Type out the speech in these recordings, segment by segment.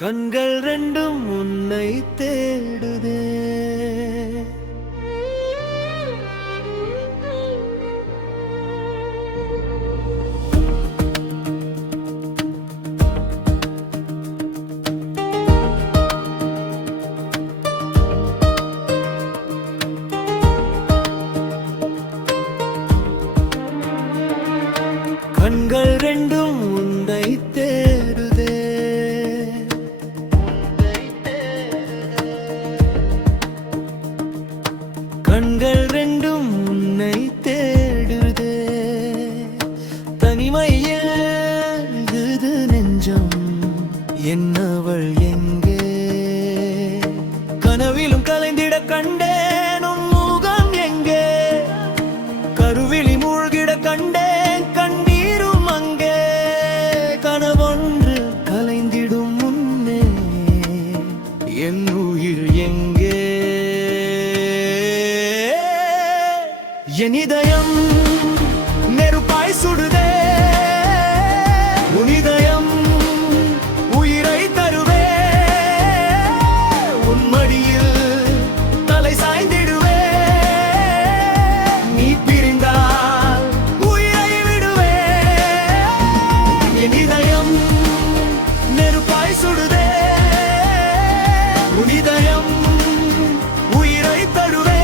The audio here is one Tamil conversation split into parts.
கண்கள் ரெண்டும் உன்னை தேடுதே. கண்கள் ரெண்டும் உன்னை தேடுதே. கண்கள் ரெண்டும் உன்னை தேடுதே. தனிமையில் இது நெஞ்சம், என்னவள் எங்கே? கனவிலும் கலைந்திட கண்டேன் உன் முகம் எங்கே? கருவிழி மூழ்கிட கண்டேன் கண்ணீரும் அங்கே. கனவொன்று கலைந்திடும் முன்னே என் உயிர் எங்கே? என் இதயம் நெருப்பாய் சுடுதே. உன் இதயம் உயிரை தருவே. உன் மடியில் தலை சாய்ந்திடுவே. நீ பிரிந்தால் உயிரை விடுவே. என் இதயம் நெருப்பாய் சுடுதே. உன் இதயம் உயிரை தருவே.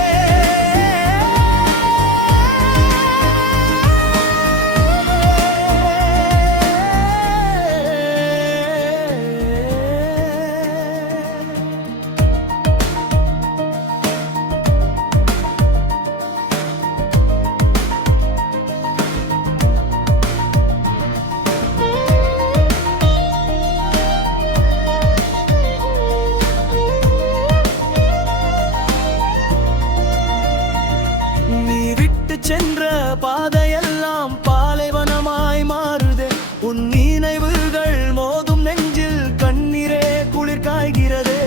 சென்ற பாதையெல்லாம் பாலைவனமாய் மாறுதே. உன் நினைவுகள் மோதும் நெஞ்சில் கண்ணீரே குளிர் காய்கிறதே.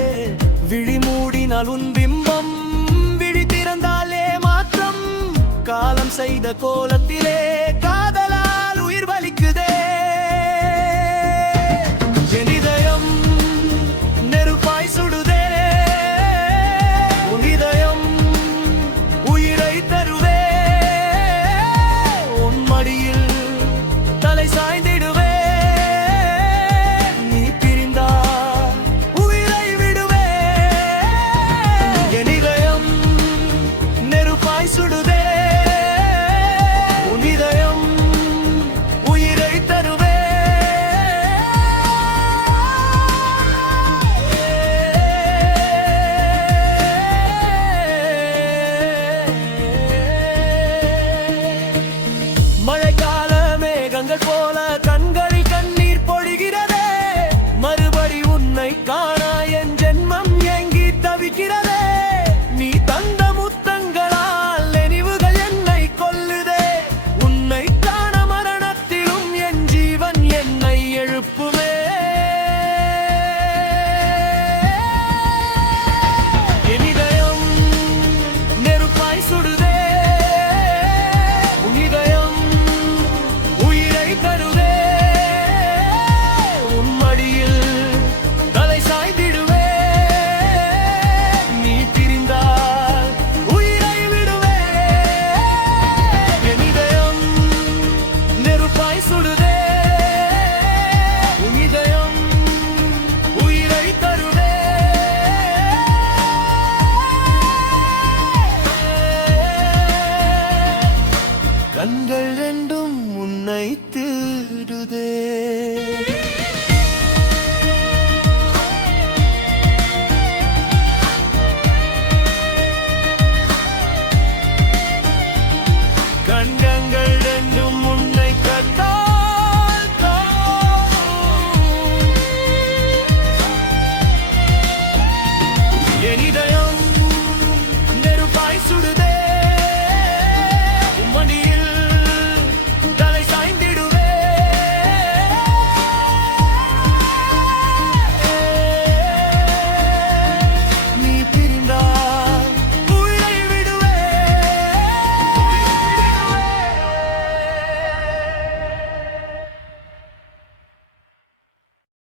விழி மூடினால் உன் பிம்பம், விழி திறந்தாலே மாற்றம். காலம் செய்த கோலத்திலே